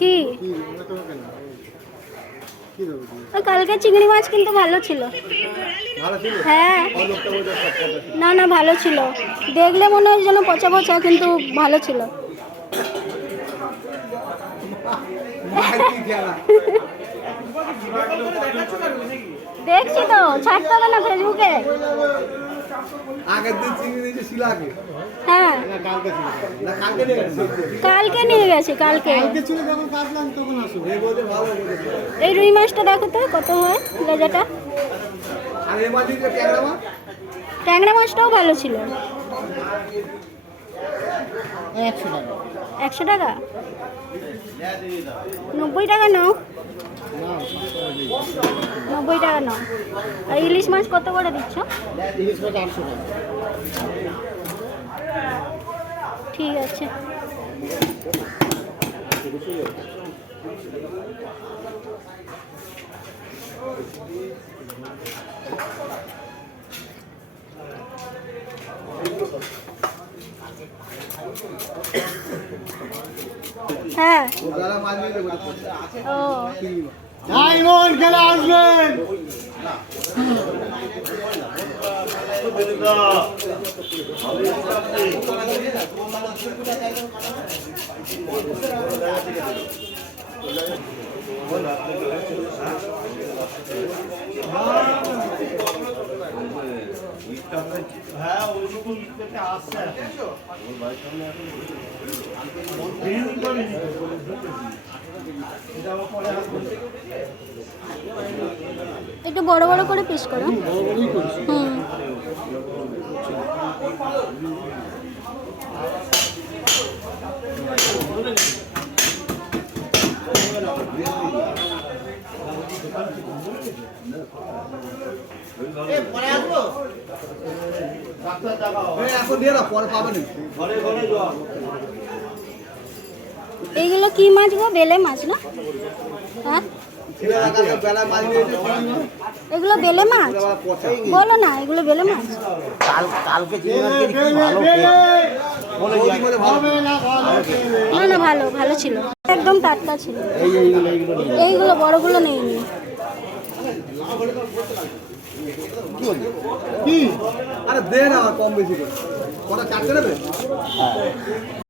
কি কালকে চিংড়ি মাছ কিন্তু ভালো ছিল। হ্যাঁ না না ভালো ছিল, দেখলে মনে হয় যেন পচা পচা, কিন্তু ভালো ছিল। দেখছি তো, ছাড়তে হবে না ফেসবুকে। হ্যাঁ কালকে নিয়ে গেছি, কালকে। এই রুই মাছটা দেখো তো কত হয় লেজাটা। ট্যাংরা মাছটাও ভালো ছিল। 100 টাকা, 90 টাকা নাও, 90 টাকা নাও। আর ইলিশ মাছ কত করে দিচ্ছ? ঠিক আছে। হ্যাঁ ও খেলা আসবেন। হ্যাঁ ওইরকম আসছে একটু বড় বড় করে পিস করো। হুম এইগুলো কি মাছ গো? বেলে মাছ না? হ্যাঁ এগুলো বেলে মাছ বলো না, এগুলো বেলে মাছ। না না ভালো ভালো ছিল, একদম টাটকা ছিল। এইগুলো বড়গুলো নেইনি। আরে দে না কম বেশি করে, কটা চারটে নেবে?